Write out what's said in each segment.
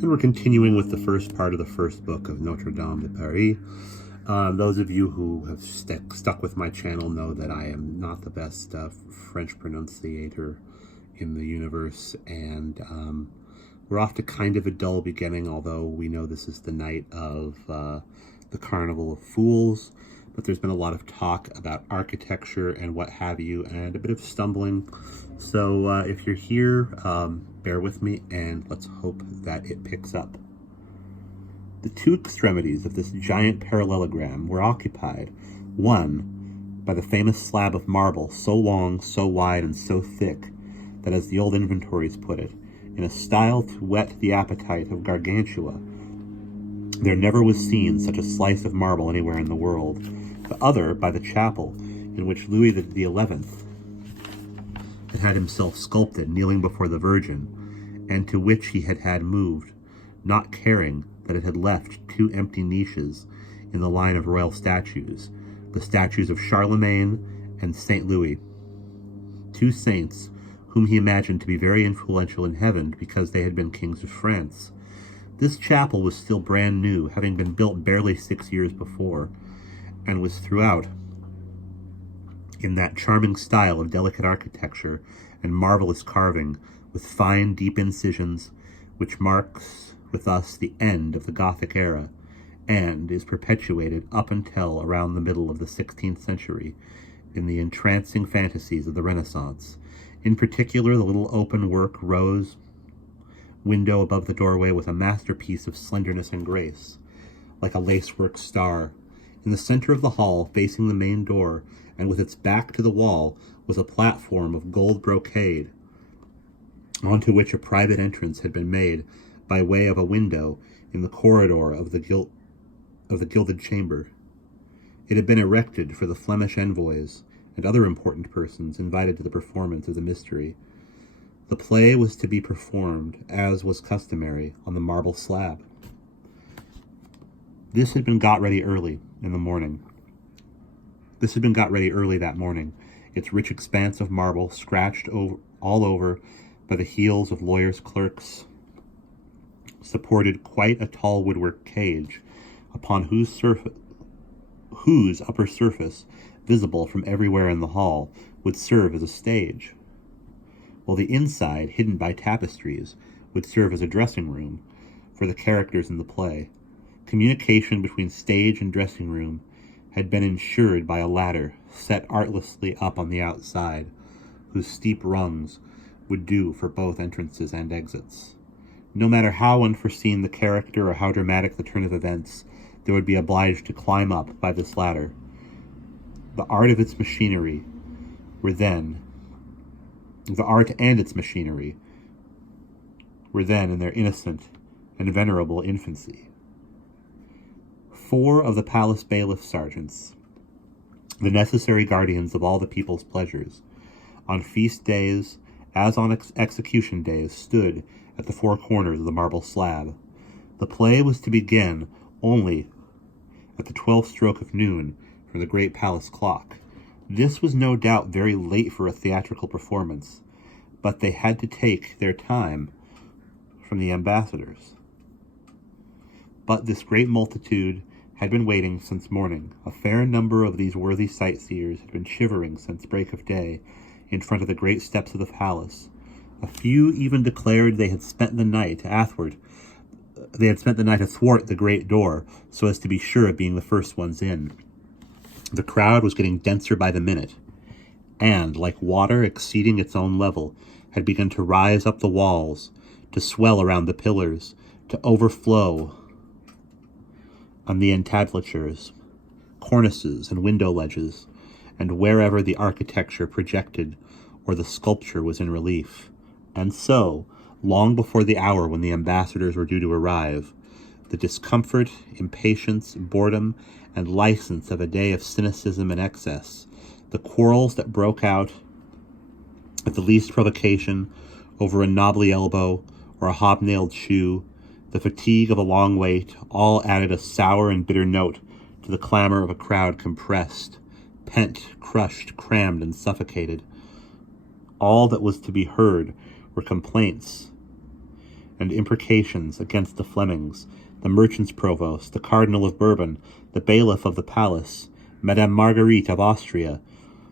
And we're continuing with the first part of the first book of Notre-Dame de Paris. Those of you who have stuck with my channel know that I am not the best French pronunciator in the universe, and we're off to kind of a dull beginning, although we know this is the night of the Carnival of Fools. But there's been a lot of talk about architecture and what have you, and a bit of stumbling. So if you're here, bear with me, and let's hope that it picks up. The two extremities of this giant parallelogram were occupied, one by the famous slab of marble, so long, so wide, and so thick, that, as the old inventories put it, in a style to whet the appetite of Gargantua, there never was seen such a slice of marble anywhere in the world. The other by the chapel, in which Louis XI had himself sculpted, kneeling before the Virgin, and to which he had moved, not caring that it had left two empty niches in the line of royal statues, the statues of Charlemagne and St. Louis, two saints whom he imagined to be very influential in heaven because they had been kings of France. This chapel was still brand new, having been built barely 6 years before, and was throughout in that charming style of delicate architecture and marvelous carving, with fine, deep incisions, which marks with us the end of the Gothic era, and is perpetuated up until around the middle of the 16th century in the entrancing fantasies of the Renaissance. In particular, the little open-work rose window above the doorway was a masterpiece of slenderness and grace, like a lacework star. In the center of the hall, facing the main door, and with its back to the wall, was a platform of gold brocade, onto which a private entrance had been made by way of a window in the corridor of the gilded chamber. It had been erected for the Flemish envoys and other important persons invited to the performance of the mystery. The play was to be performed, as was customary, on the marble slab. This had been got ready early that morning, its rich expanse of marble scratched all over by the heels of lawyers' clerks, supported quite a tall woodwork cage, upon whose upper surface, visible from everywhere in the hall, would serve as a stage, while the inside, hidden by tapestries, would serve as a dressing room for the characters in the play. Communication between stage and dressing room had been ensured by a ladder set artlessly up on the outside, whose steep rungs would do for both entrances and exits. No matter how unforeseen the character or how dramatic the turn of events, they would be obliged to climb up by this ladder. The art and its machinery were then in their innocent and venerable infancy. 4 of the palace bailiff sergeants, the necessary guardians of all the people's pleasures, on feast days as on execution days, stood at the 4 corners of the marble slab. The play was to begin only at the 12th stroke of noon from the great palace clock. This was no doubt very late for a theatrical performance, but they had to take their time from the ambassadors. But this great multitude had been waiting since morning. A fair number of these worthy sightseers had been shivering since break of day in front of the great steps of the palace. A few even declared they had spent the night athwart the great door, so as to be sure of being the first ones in. The crowd was getting denser by the minute, and, like water exceeding its own level, had begun to rise up the walls, to swell around the pillars, to overflow on the entablatures, cornices, and window ledges, and wherever the architecture projected or the sculpture was in relief. And so, long before the hour when the ambassadors were due to arrive, the discomfort, impatience, boredom, and license of a day of cynicism and excess, the quarrels that broke out at the least provocation over a knobbly elbow or a hobnailed shoe, the fatigue of a long wait, all added a sour and bitter note to the clamor of a crowd compressed, pent, crushed, crammed, and suffocated. All that was to be heard were complaints and imprecations against the Flemings, the merchant's provost, the Cardinal of Bourbon, the bailiff of the palace, Madame Marguerite of Austria,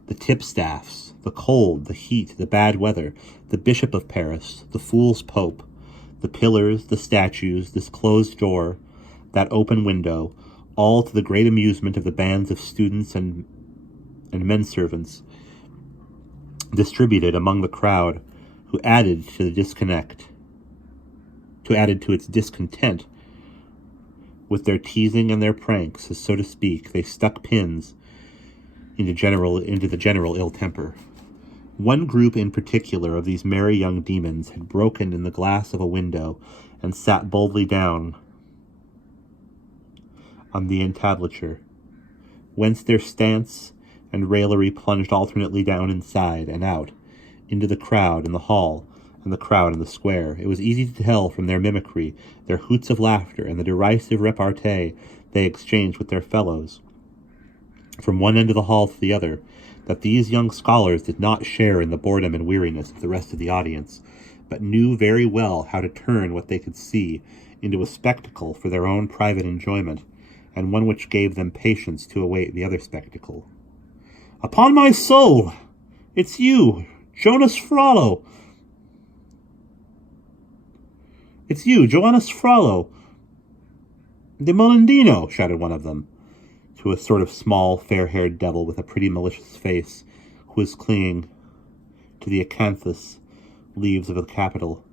the tipstaffs, the cold, the heat, the bad weather, the Bishop of Paris, the fool's Pope, the pillars, the statues, this closed door, that open window, all to the great amusement of the bands of students and men-servants distributed among the crowd, who added to its discontent with their teasing and their pranks, as so to speak, they stuck pins into the general ill temper. One group in particular of these merry young demons had broken in the glass of a window and sat boldly down on the entablature, whence their stance and raillery plunged alternately down inside and out, into the crowd in the hall and the crowd in the square. It was easy to tell from their mimicry, their hoots of laughter, and the derisive repartee they exchanged with their fellows, from one end of the hall to the other, that these young scholars did not share in the boredom and weariness of the rest of the audience, but knew very well how to turn what they could see into a spectacle for their own private enjoyment, and one which gave them patience to await the other spectacle. "Upon my soul, it's you, Jonas Frollo. It's you, Johannes Frollo, de Molendino," shouted one of them, to a sort of small, fair-haired devil with a pretty malicious face, who was clinging to the acanthus leaves of the Capitol.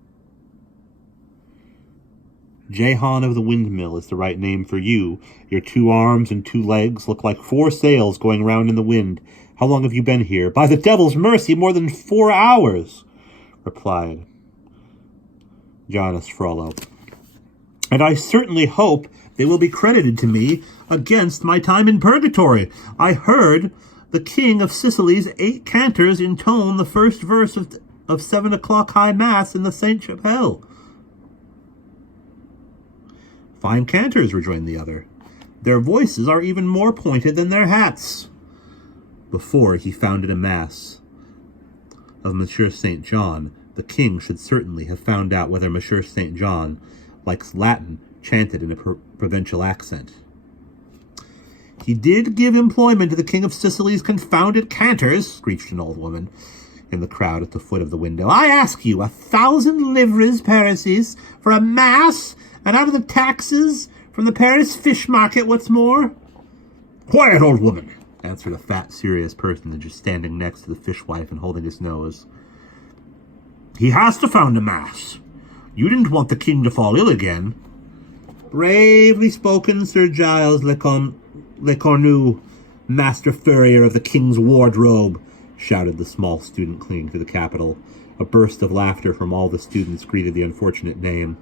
"Jehan of the Windmill is the right name for you. Your 2 arms and 2 legs look like 4 sails going round in the wind. How long have you been here?" "By the devil's mercy, more than 4 hours," replied Johannes Frollo. "And I certainly hope they will be credited to me against my time in purgatory. I heard the King of Sicily's 8 cantors intone the first verse of 7 o'clock high mass in the Saint Chapelle." "Fine cantors," rejoined the other. "Their voices are even more pointed than their hats." Before he founded a mass of Monsieur St. John, the king should certainly have found out whether Monsieur St. John likes Latin chanted in a provincial accent. "He did give employment to the King of Sicily's confounded cantors," screeched an old woman in the crowd at the foot of the window. "I ask you, 1,000 livres parisis for a mass, and out of the taxes from the Paris fish market, what's more?" "Quiet, old woman," answered a fat, serious person just standing next to the fishwife and holding his nose. "He has to found a mass. You didn't want the king to fall ill again." "Bravely spoken, Sir Giles Lecornu, master furrier of the king's wardrobe," shouted the small student clinging to the Capitol. A burst of laughter from all the students greeted the unfortunate name.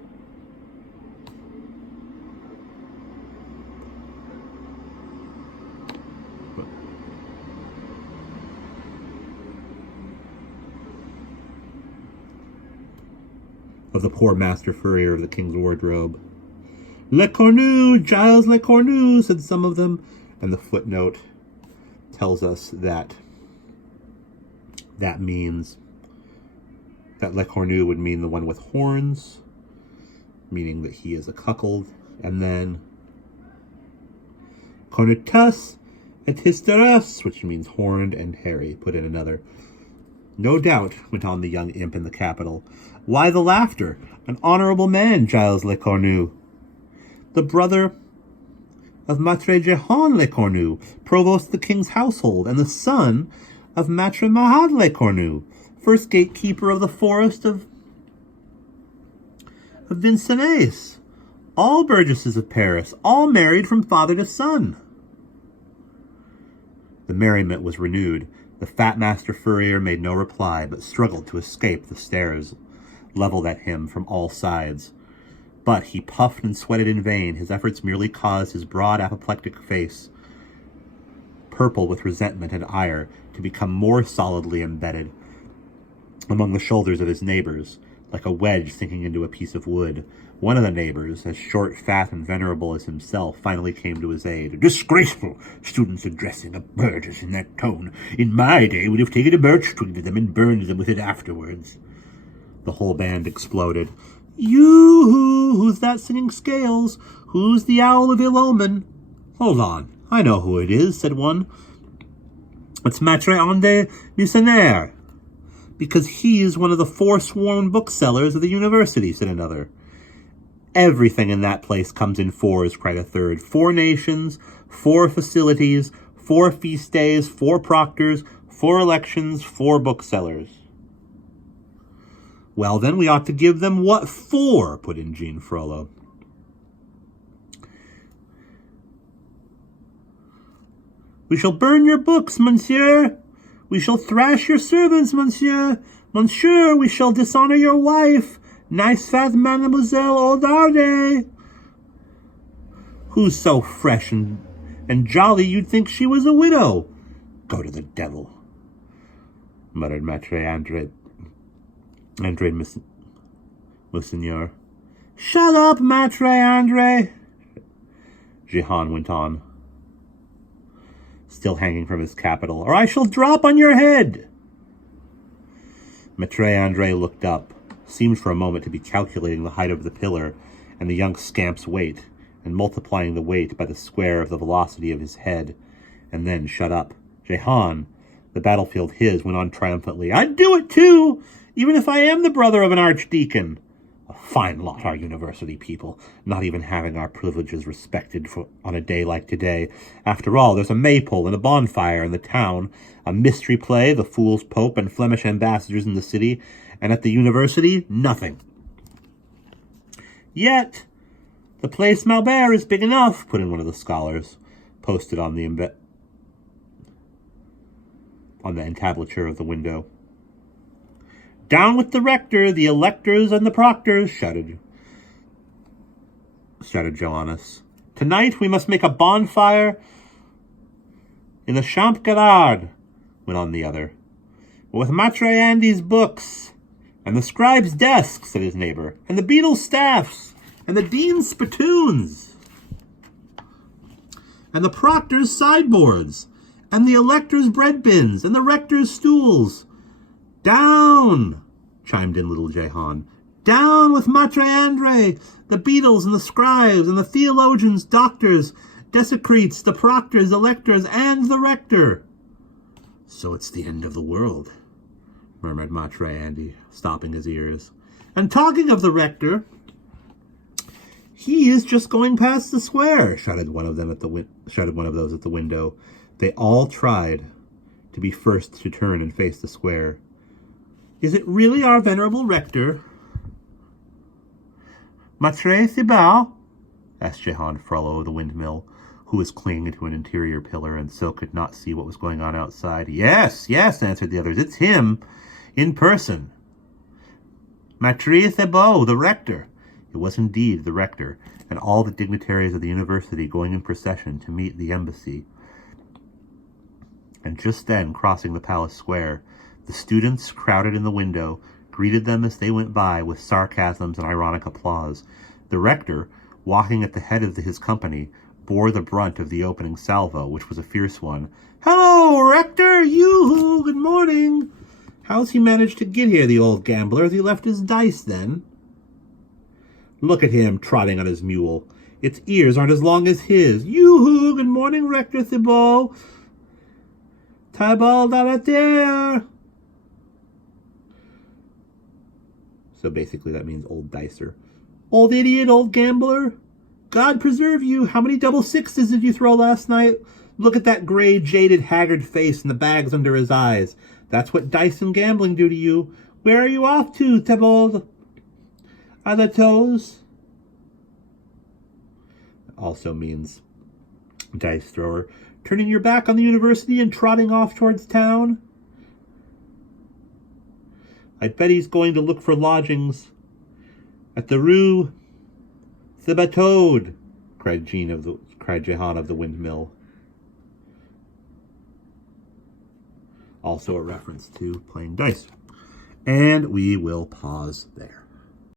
Of the poor master furrier of the king's wardrobe. "Lecornu, Giles Lecornu," said some of them, and the footnote tells us that means that Lecornu would mean the one with horns, meaning that he is a cuckold, and then cornutus et hysteros, which means horned and hairy, put in another. "No doubt," went on the young imp in the Capitol. "Why the laughter? An honorable man, Giles Lecornu, the brother of Maitre Jehan Lecornu, provost of the king's household, and the son of Maitre Mahad Lecornu, first gatekeeper of the forest of Vincennes. All burgesses of Paris, all married from father to son." The merriment was renewed. The fat master furrier made no reply, but struggled to escape the stares leveled at him from all sides. But he puffed and sweated in vain. His efforts merely caused his broad apoplectic face, purple with resentment and ire, to become more solidly embedded among the shoulders of his neighbors, like a wedge sinking into a piece of wood. One of the neighbors, as short, fat, and venerable as himself, finally came to his aid. "Disgraceful! Students addressing a burgess in that tone. In my day, we'd have taken a birch twig to them and burned them with it afterwards." The whole band exploded. Who's that singing scales? Who's the owl of ill omen? Hold on, I know who it is, said one. It's Maitre Ande Musenaire. Because he's one of the forsworn booksellers of the university, said another. Everything in that place comes in fours, cried a third. 4 nations, 4 facilities, 4 feast days, 4 proctors, 4 elections, 4 booksellers. Well, then we ought to give them what for, put in Jean Frollo. We shall burn your books, monsieur. We shall thrash your servants, monsieur. Monsieur, we shall dishonor your wife. Nice fat Mademoiselle Audarde. Who's so fresh and jolly you'd think she was a widow? Go to the devil, muttered Maitre Andre Monseigneur. Shut up, Maitre Andre, Jehan went on, still hanging from his capital, or I shall drop on your head. Maitre Andre looked up, seemed for a moment to be calculating the height of the pillar and the young scamp's weight, and multiplying the weight by the square of the velocity of his head, and then shut up. Jehan, the battlefield his, went on triumphantly. I'd do it too, even if I am the brother of an archdeacon. A fine lot, our university people, not even having our privileges respected on a day like today. After all, there's a maypole and a bonfire in the town, a mystery play, the fool's pope and Flemish ambassadors in the city, and at the university, nothing. Yet, the Place Malbert is big enough, put in one of the scholars, posted on the entablature of the window. Down with the rector, the electors, and the proctors, shouted Joannes. Tonight we must make a bonfire in the Champ Garard, went on the other. With Maitre Andy's books, and the scribe's desk, said his neighbor, and the beadle's staffs, and the dean's spittoons, and the proctor's sideboards, and the elector's bread bins, and the rector's stools. Down, chimed in little Jehan. Down with Maitre Andre, the beadles and the scribes and the theologians, doctors, desecretes, the proctors, electors, and the rector. So it's the end of the world, murmured Maitre Andy, stopping his ears. And talking of the rector, he is just going past the square, shouted one of those at the window. They all tried to be first to turn and face the square. Is it really our venerable rector? Maitre Thibault? Asked Jehan Frollo of the windmill, who was clinging to an interior pillar and so could not see what was going on outside. Yes, answered the others. It's him, in person. Maitre Thibault, the rector. It was indeed the rector, and all the dignitaries of the university going in procession to meet the embassy. And just then, crossing the palace square, the students, crowded in the window, greeted them as they went by with sarcasms and ironic applause. The rector, walking at the head of his company, bore the brunt of the opening salvo, which was a fierce one. Hello, rector! Yoo-hoo! Good morning! How's he managed to get here, the old gambler? Has he left his dice, then? Look at him, trotting on his mule. Its ears aren't as long as his. Yoo-hoo! Good morning, Rector Thibault! Table à la terre! So basically that means old dicer. Old idiot, old gambler. God preserve you. How many double sixes did you throw last night? Look at that gray, jaded, haggard face and the bags under his eyes. That's what dice and gambling do to you. Where are you off to, Thibault? À la toes? Also means dice thrower. Turning your back on the university and trotting off towards town? I bet he's going to look for lodgings at the Rue Thibautaud, cried Jehan of the windmill. Also a reference to playing dice. And we will pause there.